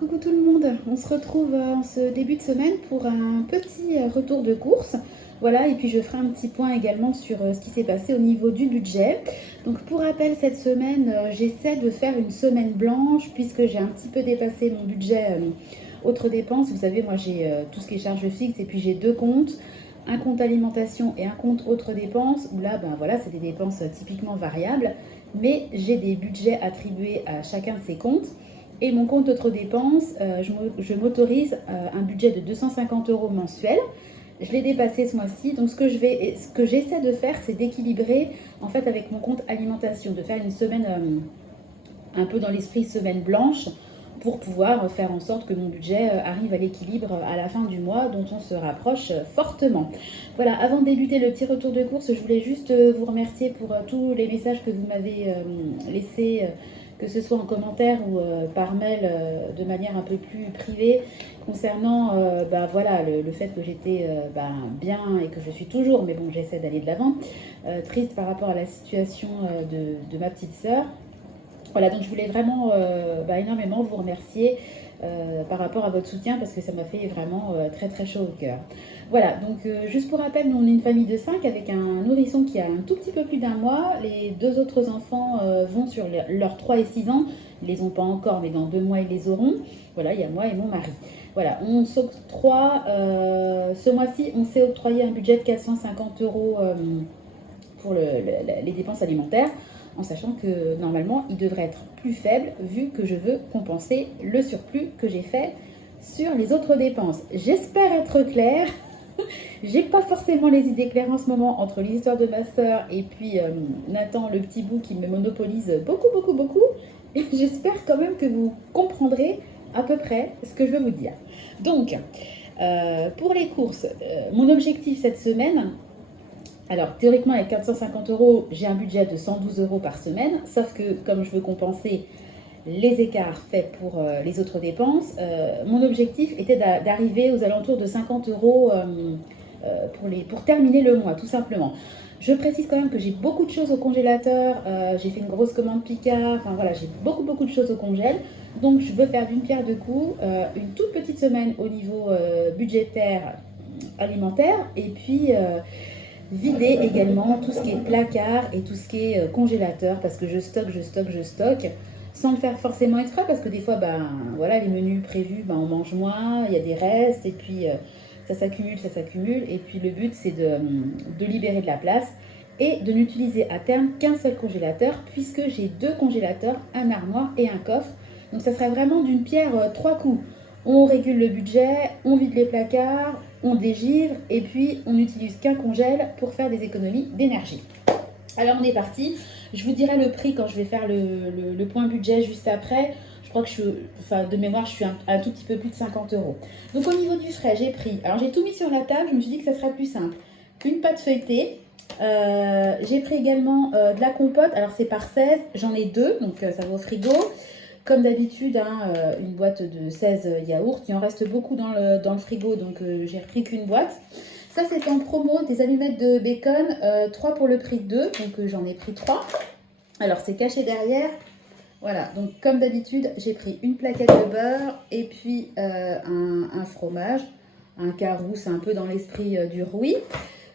Coucou tout le monde, on se retrouve en ce début de semaine pour un petit retour de course. Voilà, et puis je ferai un petit point également sur ce qui s'est passé au niveau du budget. Donc pour rappel, cette semaine, j'essaie de faire une semaine blanche puisque j'ai un petit peu dépassé mon budget autres dépenses. Vous savez, moi j'ai tout ce qui est charges fixes et puis j'ai deux comptes. Un compte alimentation et un compte autres dépenses, où là, ben voilà, c'est des dépenses typiquement variables, mais j'ai des budgets attribués à chacun de ces comptes. Et mon compte autres dépenses, je m'autorise un budget de 250 € mensuel. Je l'ai dépassé ce mois-ci, donc ce que j'essaie de faire, c'est d'équilibrer en fait avec mon compte alimentation, de faire une semaine un peu dans l'esprit semaine blanche, pour pouvoir faire en sorte que mon budget arrive à l'équilibre à la fin du mois, dont on se rapproche fortement. Voilà, avant de débuter le petit retour de course, je voulais juste vous remercier pour tous les messages que vous m'avez laissés, que ce soit en commentaire ou par mail de manière un peu plus privée, concernant voilà, le fait que j'étais bien et que je suis toujours, mais bon, j'essaie d'aller de l'avant, triste par rapport à la situation de ma petite sœur. Voilà, donc je voulais vraiment énormément vous remercier par rapport à votre soutien parce que ça m'a fait vraiment très très chaud au cœur. Voilà, donc juste pour rappel, nous on est une famille de 5 avec un nourrisson qui a un tout petit peu plus d'un mois. Les deux autres enfants vont sur leurs 3 et 6 ans. Ils ne les ont pas encore, mais dans 2 mois ils les auront. Voilà, il y a moi et mon mari. Voilà, on s'octroie, ce mois-ci, on s'est octroyé un budget de 450 € pour les dépenses alimentaires, en sachant que normalement il devrait être plus faible vu que je veux compenser le surplus que j'ai fait sur les autres dépenses. J'espère être claire. J'ai pas forcément les idées claires en ce moment entre l'histoire de ma soeur et puis Nathan, le petit bout qui me monopolise beaucoup. Et j'espère quand même que vous comprendrez à peu près ce que je veux vous dire. Donc, pour les courses, mon objectif cette semaine, alors, théoriquement, avec 450 €, j'ai un budget de 112 € par semaine, sauf que comme je veux compenser les écarts faits pour les autres dépenses, mon objectif était d'arriver aux alentours de 50 € pour terminer le mois, tout simplement. Je précise quand même que j'ai beaucoup de choses au congélateur, j'ai fait une grosse commande Picard, enfin voilà, j'ai beaucoup de choses au congèle, donc je veux faire d'une pierre deux coups, une toute petite semaine au niveau budgétaire alimentaire, et puis vider également tout ce qui est placard et tout ce qui est congélateur parce que je stocke sans le faire forcément exprès parce que des fois voilà, les menus prévus on mange moins, il y a des restes et puis ça s'accumule et puis le but c'est de libérer de la place et de n'utiliser à terme qu'un seul congélateur puisque j'ai 2 congélateurs, un armoire et un coffre, donc ça serait vraiment d'une pierre 3 coups. On régule le budget, on vide les placards, on dégivre et puis on n'utilise qu'un congèle pour faire des économies d'énergie. Alors on est parti. Je vous dirai le prix quand je vais faire le point budget juste après. Je crois que de mémoire, je suis un tout petit peu plus de 50 €. Donc au niveau du frais, j'ai tout mis sur la table. Je me suis dit que ça serait plus simple. Une pâte feuilletée. J'ai pris également de la compote. Alors c'est par 16, j'en ai 2, donc ça va au frigo. Comme d'habitude, une boîte de 16 yaourts. Il en reste beaucoup dans le frigo, donc j'ai repris qu'une boîte. Ça, c'était en promo, des allumettes de bacon, 3 pour le prix de 2, donc j'en ai pris 3. Alors, c'est caché derrière. Voilà, donc comme d'habitude, j'ai pris une plaquette de beurre et puis un fromage, un carroux, c'est un peu dans l'esprit du rouy.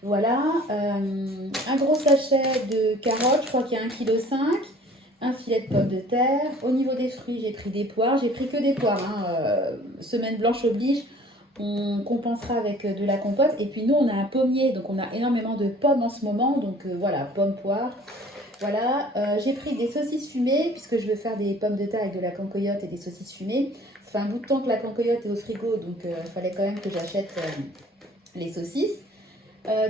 Voilà, un gros sachet de carottes, je crois qu'il y a 1,5 kg. Un filet de pommes de terre. Au niveau des fruits, j'ai pris des poires. J'ai pris que des poires. Semaine blanche oblige. On compensera avec de la compote. Et puis nous, on a un pommier. Donc on a énormément de pommes en ce moment. Donc voilà, pommes, poires. Voilà. J'ai pris des saucisses fumées puisque je veux faire des pommes de terre avec de la cancoyote et des saucisses fumées. Ça fait un bout de temps que la cancoyote est au frigo. Donc il fallait quand même que j'achète les saucisses.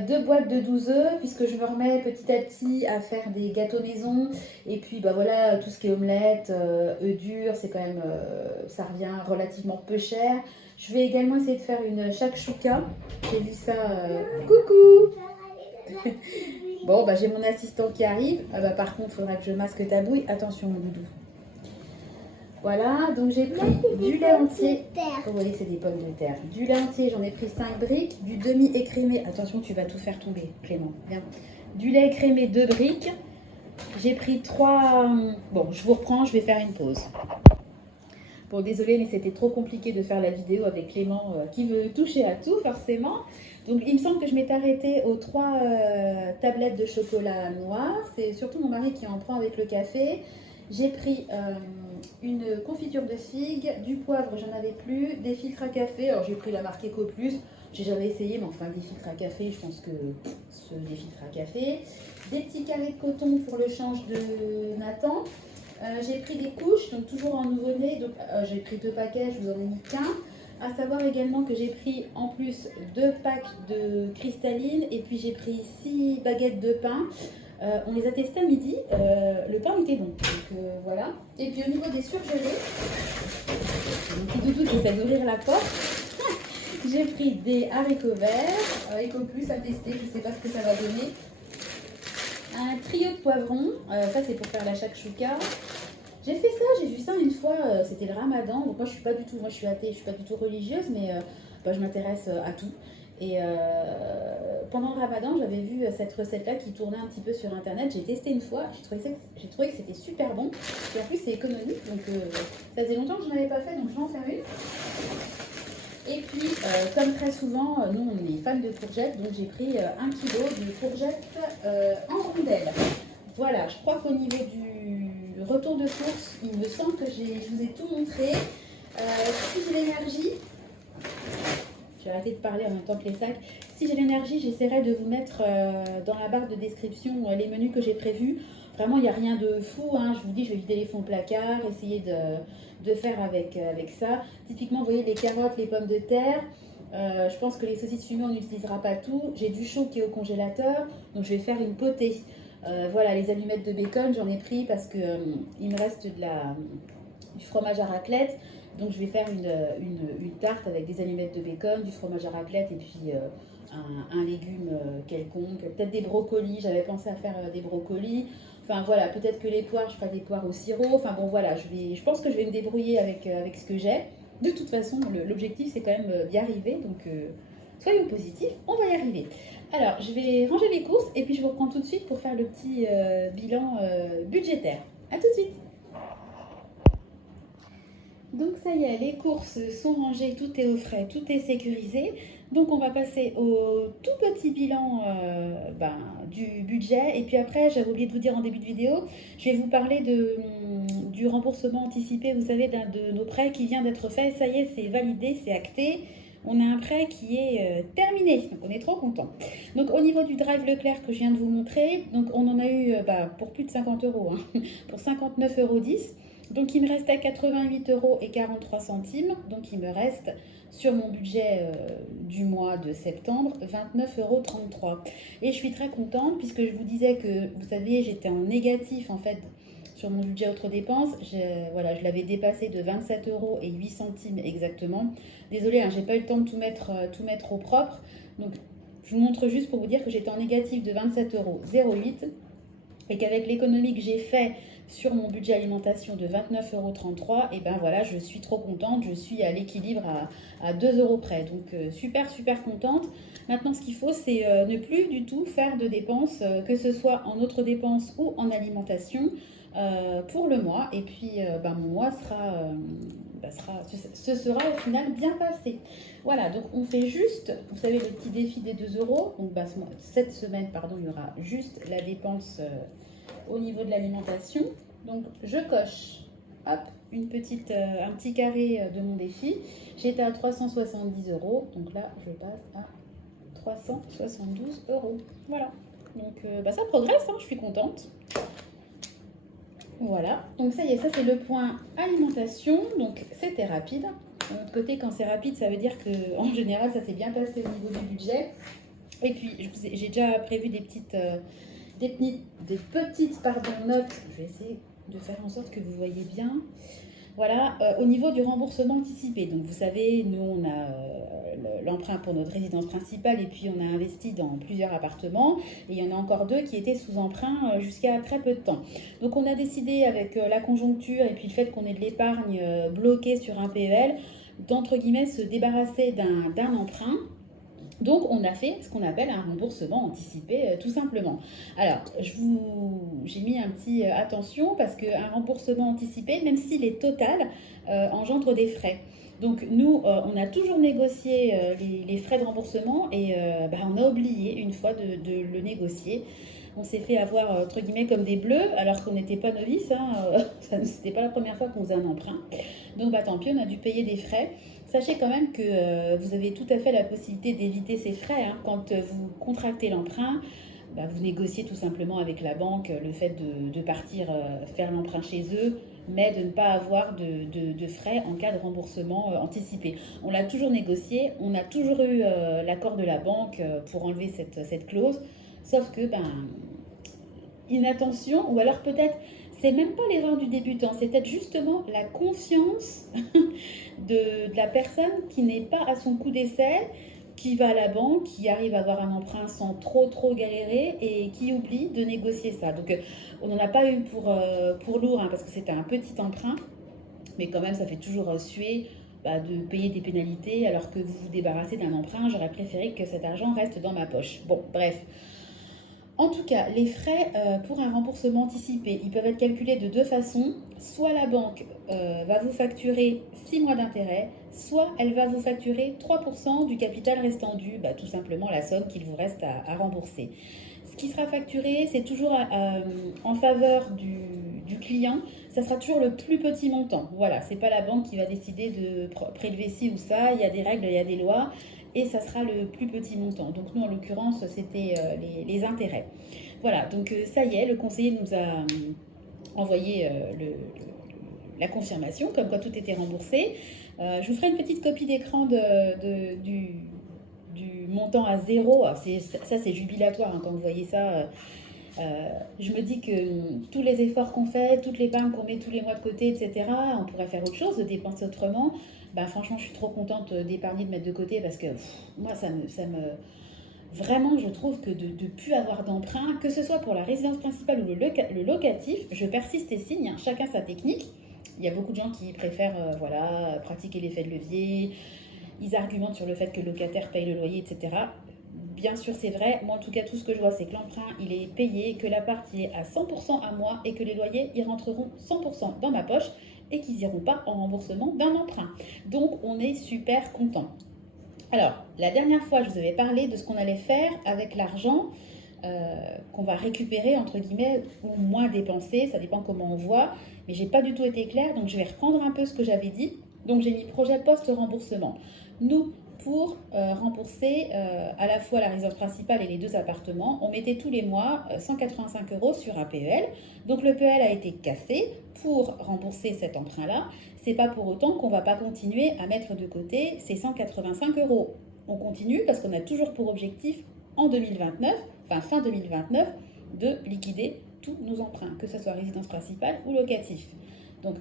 2 boîtes de 12 œufs puisque je me remets petit à petit à faire des gâteaux maison et puis voilà, tout ce qui est omelette, œufs durs, c'est quand même ça revient relativement peu cher. Je vais également essayer de faire une shakshuka, j'ai vu ça, coucou. Bon j'ai mon assistant qui arrive, par contre il faudra que je masque ta bouille, attention mon doudou. Voilà, donc j'ai pris du lait entier. Oui, c'est des pommes de terre. Du lait entier, j'en ai pris 5 briques. Du demi-écrémé. Attention, tu vas tout faire tomber, Clément. Viens. Du lait écrémé, 2 briques. J'ai pris 3... Bon, je vous reprends, je vais faire une pause. Bon, désolé, mais c'était trop compliqué de faire la vidéo avec Clément qui veut toucher à tout, forcément. Donc, il me semble que je m'étais arrêtée aux 3 tablettes de chocolat noir. C'est surtout mon mari qui en prend avec le café. J'ai pris une confiture de figues, du poivre, j'en avais plus, des filtres à café. Alors, j'ai pris la marque Eco Plus. J'ai jamais essayé, mais enfin, des filtres à café, je pense que des filtres à café. Des petits carrés de coton pour le change de Nathan. J'ai pris des couches, donc toujours en nouveau-né. Donc j'ai pris 2 paquets, je vous en ai mis qu'un. À savoir également que j'ai pris en plus 2 packs de cristalline et puis j'ai pris 6 baguettes de pain. On les a testés à midi, le pain était bon, donc voilà. Et puis au niveau des surgelés, mon petit doudou qui essaie d'ouvrir la porte, j'ai pris des haricots verts, Eco Plus à tester, je ne sais pas ce que ça va donner. Un trio de poivrons, ça c'est pour faire la shakshuka. J'ai fait ça, j'ai vu ça une fois, c'était le ramadan, donc moi je suis pas du tout, moi je suis athée, je suis pas du tout religieuse, mais je m'intéresse à tout. Et pendant le ramadan, j'avais vu cette recette-là qui tournait un petit peu sur internet, j'ai testé une fois, j'ai trouvé que c'était super bon, et en plus c'est économique, donc ça faisait longtemps que je n'avais pas fait, donc je vais en faire une. Et puis, comme très souvent, nous on est fans de courgettes, donc j'ai pris 1 kg de courgettes en rondelles. Voilà, je crois qu'au niveau du retour de course, il me semble que je vous ai tout montré. Si j'ai l'énergie, je vais arrêter de parler en même temps que les sacs. Si j'ai l'énergie, j'essaierai de vous mettre dans la barre de description les menus que j'ai prévus. Vraiment, il n'y a rien de fou, hein. Je vous dis, je vais vider les fonds placard, essayer de faire avec ça. Typiquement, vous voyez, les carottes, les pommes de terre. Je pense que les saucisses fumées, on n'utilisera pas tout. J'ai du chaud qui est au congélateur, donc je vais faire une potée. Voilà, les allumettes de bacon, j'en ai pris parce que il me reste du fromage à raclette. Donc je vais faire une tarte avec des allumettes de bacon, du fromage à raclette et puis un légume quelconque. Peut-être des brocolis, j'avais pensé à faire des brocolis. Enfin voilà, peut-être que les poires, je ferai des poires au sirop. Enfin bon voilà, je pense que je vais me débrouiller avec ce que j'ai. De toute façon, l'objectif c'est quand même d'y arriver. Donc soyons positifs, on va y arriver. Alors, je vais ranger les courses et puis je vous reprends tout de suite pour faire le petit bilan budgétaire. A tout de suite. Donc ça y est, les courses sont rangées, tout est au frais, tout est sécurisé. Donc on va passer au tout petit bilan du budget. Et puis après, j'avais oublié de vous dire en début de vidéo, je vais vous parler du remboursement anticipé, vous savez, d'un de nos prêts qui vient d'être fait. Ça y est, c'est validé, c'est acté. On a un prêt qui est terminé, donc on est trop content. Donc au niveau du drive Leclerc que je viens de vous montrer, donc on en a eu pour plus de 50 euros, hein, pour 59,10 euros. Donc il me reste à 88,43 €. Donc il me reste sur mon budget du mois de septembre 29,33 €. Et je suis très contente puisque je vous disais que, vous savez, j'étais en négatif en fait sur mon budget autres dépenses. Je l'avais dépassé de 27,08 € exactement. Désolée, hein, j'ai pas eu le temps de tout mettre au propre. Donc je vous montre juste pour vous dire que j'étais en négatif de 27,08 € et qu'avec l'économie que j'ai fait sur mon budget alimentation de 29,33 €, et ben voilà, je suis trop contente, je suis à l'équilibre à 2 € près. Donc super contente. Maintenant, ce qu'il faut, c'est ne plus du tout faire de dépenses, que ce soit en autres dépenses ou en alimentation, pour le mois. Et puis mon mois ce sera au final bien passé. Voilà, donc on fait juste, vous savez, le petit défi des 2 €. Donc cette semaine, pardon, il y aura juste la dépense au niveau de l'alimentation. Donc je coche, hop, un petit carré de mon défi. J'étais à 370 €, donc là je passe à 372 €. Voilà, donc ça progresse, hein, je suis contente. Voilà, donc ça y est, ça c'est le point alimentation, donc c'était rapide. De l'autre côté, quand c'est rapide, ça veut dire que en général ça s'est bien passé au niveau du budget. Et puis j'ai déjà prévu des petites notes. Je vais essayer de faire en sorte que vous voyez bien. Voilà, au niveau du remboursement anticipé. Donc vous savez, nous on a l'emprunt pour notre résidence principale et puis on a investi dans plusieurs appartements. Et il y en a encore 2 qui étaient sous emprunt jusqu'à très peu de temps. Donc on a décidé avec la conjoncture et puis le fait qu'on ait de l'épargne bloquée sur un PEL, d'entre guillemets se débarrasser d'un emprunt. Donc, on a fait ce qu'on appelle un remboursement anticipé, tout simplement. Alors, j'ai mis un petit attention parce qu'un remboursement anticipé, même s'il est total, engendre des frais. Donc, nous, on a toujours négocié les frais de remboursement et bah, on a oublié une fois de le négocier. On s'est fait avoir, entre guillemets, comme des bleus, alors qu'on n'était pas novices. Hein, c'était pas la première fois qu'on faisait un emprunt. Donc, bah, tant pis, on a dû payer des frais. Sachez quand même que vous avez tout à fait la possibilité d'éviter ces frais. Hein. Quand vous contractez l'emprunt, bah, vous négociez tout simplement avec la banque le fait de partir faire l'emprunt chez eux, mais de ne pas avoir de frais en cas de remboursement anticipé. On l'a toujours négocié, on a toujours eu l'accord de la banque pour enlever cette clause, sauf que, ben, inattention, ou alors peut-être, c'est même pas l'erreur du débutant, c'est peut-être justement la confiance de la personne qui n'est pas à son coup d'essai, qui va à la banque, qui arrive à avoir un emprunt sans trop galérer et qui oublie de négocier ça. Donc on n'en a pas eu pour lourd hein, parce que c'était un petit emprunt, mais quand même ça fait toujours suer bah, de payer des pénalités alors que vous vous débarrassez d'un emprunt. J'aurais préféré que cet argent reste dans ma poche. Bon, bref. En tout cas, les frais pour un remboursement anticipé, ils peuvent être calculés de deux façons. Soit la banque va vous facturer 6 mois d'intérêt, soit elle va vous facturer 3% du capital restant dû, bah, tout simplement la somme qu'il vous reste à rembourser. Ce qui sera facturé, c'est toujours en faveur du client, ça sera toujours le plus petit montant. Voilà, c'est pas la banque qui va décider de prélever ci ou ça, il y a des règles, il y a des lois et ça sera le plus petit montant. Donc nous, en l'occurrence, c'était les intérêts. Voilà, donc ça y est, le conseiller nous a envoyé la confirmation, comme quoi tout était remboursé. Je vous ferai une petite copie d'écran du montant à zéro. Alors ça, c'est jubilatoire hein, quand vous voyez ça. Je me dis que tous les efforts qu'on fait, toutes les l'épargne qu'on met tous les mois de côté, etc., on pourrait faire autre chose, de dépenser autrement. Ben, franchement, je suis trop contente d'épargner, de mettre de côté parce que moi, vraiment, je trouve que de ne plus avoir d'emprunt, que ce soit pour la résidence principale ou le locatif, je persiste et signe, hein, chacun sa technique. Il y a beaucoup de gens qui préfèrent voilà, pratiquer l'effet de levier, ils argumentent sur le fait que le locataire paye le loyer, etc. Bien sûr, c'est vrai. Moi, en tout cas, tout ce que je vois, c'est que l'emprunt, il est payé, que la partie est à 100% à moi et que les loyers, ils rentreront 100% dans ma poche et qu'ils n'iront pas en remboursement d'un emprunt. Donc, on est super content. Alors, la dernière fois, je vous avais parlé de ce qu'on allait faire avec l'argent qu'on va récupérer, entre guillemets, ou moins dépenser, ça dépend comment on voit, mais j'ai pas du tout été claire, donc je vais reprendre un peu ce que j'avais dit. Donc j'ai mis projet post-remboursement. Nous, pour rembourser à la fois la résidence principale et les deux appartements, on mettait tous les mois 185 euros sur un PEL. Donc le PEL a été cassé pour rembourser cet emprunt-là. C'est pas pour autant qu'on va pas continuer à mettre de côté ces 185 euros. On continue parce qu'on a toujours pour objectif en 2029, enfin fin 2029, de liquider tous nos emprunts, que ce soit résidence principale ou locatif. Donc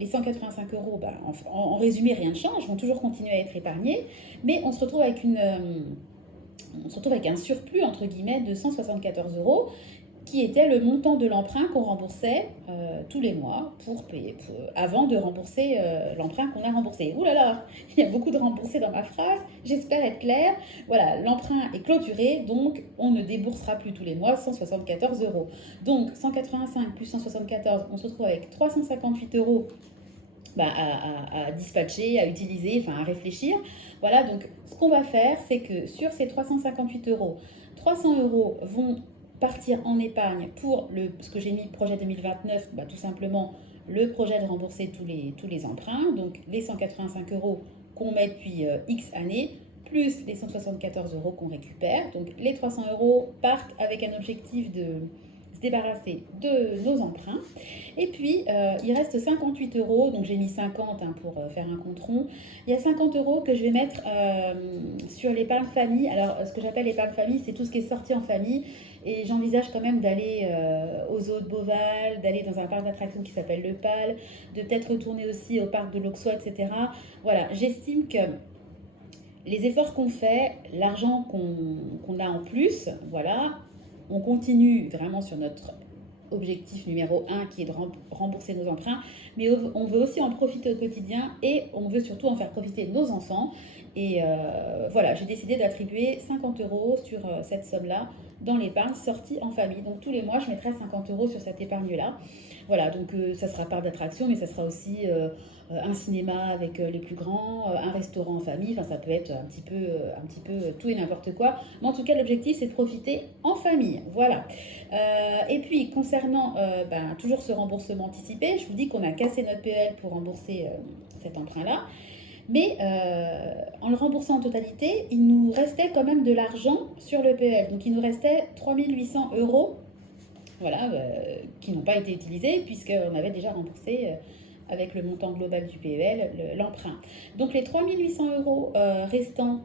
les 185 euros, bah, en résumé, rien ne change, vont toujours continuer à être épargnés, mais on se retrouve avec un surplus entre guillemets de 174 euros qui était le montant de l'emprunt qu'on remboursait tous les mois pour payer, avant de rembourser l'emprunt qu'on a remboursé. Ouh là là, il y a beaucoup de remboursés dans ma phrase, j'espère être claire. Voilà, l'emprunt est clôturé, donc on ne déboursera plus tous les mois 174 euros. Donc 185 plus 174, on se retrouve avec 358 euros bah, à dispatcher, à utiliser, enfin à réfléchir. Voilà, donc ce qu'on va faire, c'est que sur ces 358 euros, 300 euros vont partir en épargne pour ce que j'ai mis projet 2029, bah, tout simplement le projet de rembourser tous les emprunts, donc les 185 euros qu'on met depuis X années, plus les 174 euros qu'on récupère. Donc les 300 euros partent avec un objectif de se débarrasser de nos emprunts. Et puis, il reste 58 euros, donc j'ai mis 50 hein, pour faire un compte rond. Il y a 50 euros que je vais mettre sur l'épargne famille. Alors, ce que j'appelle l'épargne famille, c'est tout ce qui est sorti en famille. Et j'envisage quand même d'aller aux eaux de Beauval, d'aller dans un parc d'attractions qui s'appelle le PAL, de peut-être retourner aussi au parc de l'Auxois, etc. Voilà, j'estime que les efforts qu'on fait, l'argent qu'on a en plus, voilà, on continue vraiment sur notre objectif numéro un qui est de rembourser nos emprunts, mais on veut aussi en profiter au quotidien et on veut surtout en faire profiter nos enfants. Et voilà, j'ai décidé d'attribuer 50 euros sur cette somme-là dans l'épargne sortie en famille. Donc tous les mois, je mettrai 50 euros sur cette épargne-là. Voilà, donc ça sera part d'attraction, mais ça sera aussi un cinéma avec les plus grands, un restaurant en famille. Enfin, ça peut être un petit peu tout et n'importe quoi. Mais en tout cas, l'objectif, c'est de profiter en famille. Voilà. Et puis, concernant toujours ce remboursement anticipé, je vous dis qu'on a cassé notre PEL pour rembourser cet emprunt-là. Mais en le remboursant en totalité, il nous restait quand même de l'argent sur le PEL. Donc il nous restait 3800 euros, voilà, qui n'ont pas été utilisés puisqu'on avait déjà remboursé avec le montant global du PEL l'emprunt. Donc les 3800 euros restants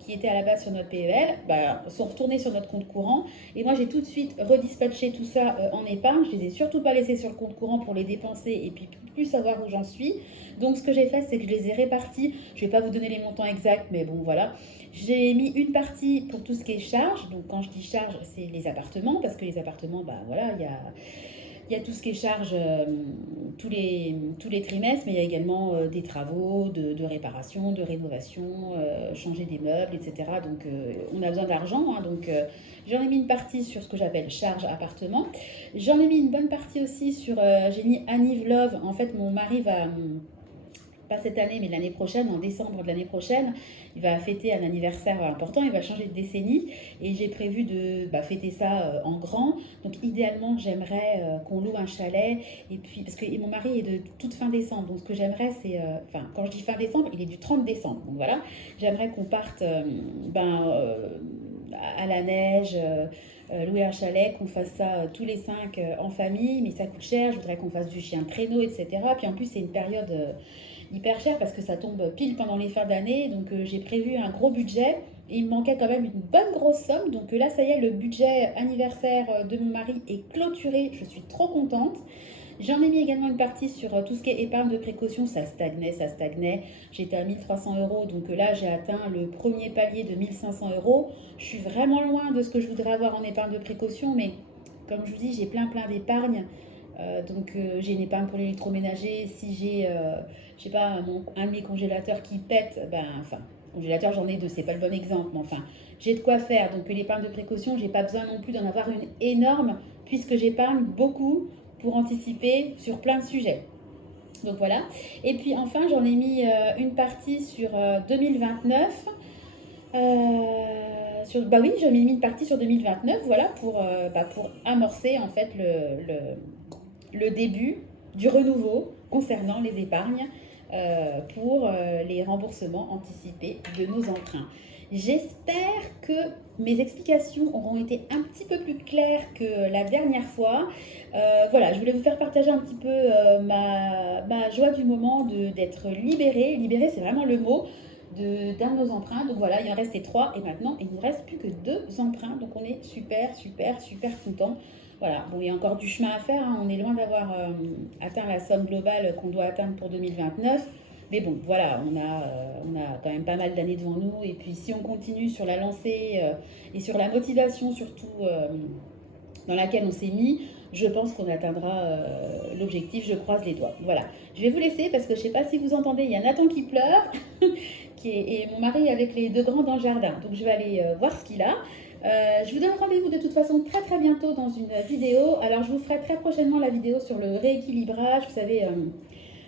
qui étaient à la base sur notre PEL sont retournés sur notre compte courant. Et moi j'ai tout de suite redispatché tout ça en épargne. Je ne les ai surtout pas laissés sur le compte courant pour les dépenser et puis plus savoir où j'en suis. Donc ce que j'ai fait, c'est que je les ai répartis. Je ne vais pas vous donner les montants exacts, mais bon voilà. J'ai mis une partie pour tout ce qui est charge. Donc quand je dis charge, c'est les appartements, parce que les appartements, voilà, il y a tout ce qui est charge tous les trimestres, mais il y a également des travaux de réparation, de rénovation, changer des meubles, etc. Donc on a besoin d'argent. Hein, donc j'en ai mis une partie sur ce que j'appelle charge appartement. J'en ai mis une bonne partie aussi sur, j'ai mis Anniv Love. En fait, mon mari va... pas cette année, mais l'année prochaine, en décembre de l'année prochaine, il va fêter un anniversaire important, il va changer de décennie et j'ai prévu de fêter ça en grand. Donc idéalement, j'aimerais qu'on loue un chalet et puis, parce que mon mari est de toute fin décembre, donc ce que j'aimerais c'est, quand je dis fin décembre, il est du 30 décembre, donc voilà, j'aimerais qu'on parte à la neige, louer un chalet, qu'on fasse ça tous les 5 en famille, mais ça coûte cher, je voudrais qu'on fasse du chien traîneau, etc. Puis en plus, c'est une période hyper cher parce que ça tombe pile pendant les fins d'année, donc j'ai prévu un gros budget. Et il me manquait quand même une bonne grosse somme, donc là ça y est, le budget anniversaire de mon mari est clôturé, je suis trop contente. J'en ai mis également une partie sur tout ce qui est épargne de précaution, ça stagnait. J'étais à 1300 euros, donc là j'ai atteint le premier palier de 1500 euros. Je suis vraiment loin de ce que je voudrais avoir en épargne de précaution, mais comme je vous dis, j'ai plein d'épargne. Donc j'ai une épargne pour l'électroménager. Si j'ai, je sais pas, un de mes congélateurs qui pète, congélateur j'en ai deux, c'est pas le bon exemple, mais enfin, j'ai de quoi faire. Donc l'épargne de précaution, j'ai pas besoin non plus d'en avoir une énorme, puisque j'épargne beaucoup pour anticiper sur plein de sujets. Donc voilà. Et puis enfin, j'en ai mis une partie sur 2029. Oui, j'en ai mis une partie sur 2029, voilà, pour amorcer en fait le début du renouveau concernant les épargnes pour les remboursements anticipés de nos emprunts. J'espère que mes explications auront été un petit peu plus claires que la dernière fois. Voilà, je voulais vous faire partager un petit peu ma joie du moment d'être libérée. Libérée, c'est vraiment le mot d'un de nos emprunts. Donc voilà, il en restait 3 et maintenant il ne nous reste plus que 2 emprunts. Donc on est super contents. Voilà, bon, il y a encore du chemin à faire, hein. On est loin d'avoir atteint la somme globale qu'on doit atteindre pour 2029. Mais bon, voilà, on a quand même pas mal d'années devant nous. Et puis si on continue sur la lancée et sur la motivation surtout dans laquelle on s'est mis, je pense qu'on atteindra l'objectif, je croise les doigts. Voilà, je vais vous laisser parce que je ne sais pas si vous entendez, il y a Nathan qui pleure et mon mari avec les 2 grands dans le jardin. Donc je vais aller voir ce qu'il a. Je vous donne rendez-vous de toute façon très bientôt dans une vidéo. Alors je vous ferai très prochainement la vidéo sur le rééquilibrage, vous savez,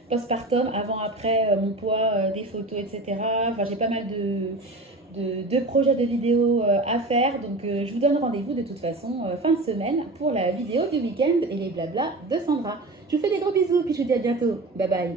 postpartum, avant-après, mon poids, des photos, etc. Enfin, j'ai pas mal de projets de vidéos à faire. Donc je vous donne rendez-vous de toute façon fin de semaine pour la vidéo du week-end et les blablas de Sandra. Je vous fais des gros bisous, puis je vous dis à bientôt. Bye bye.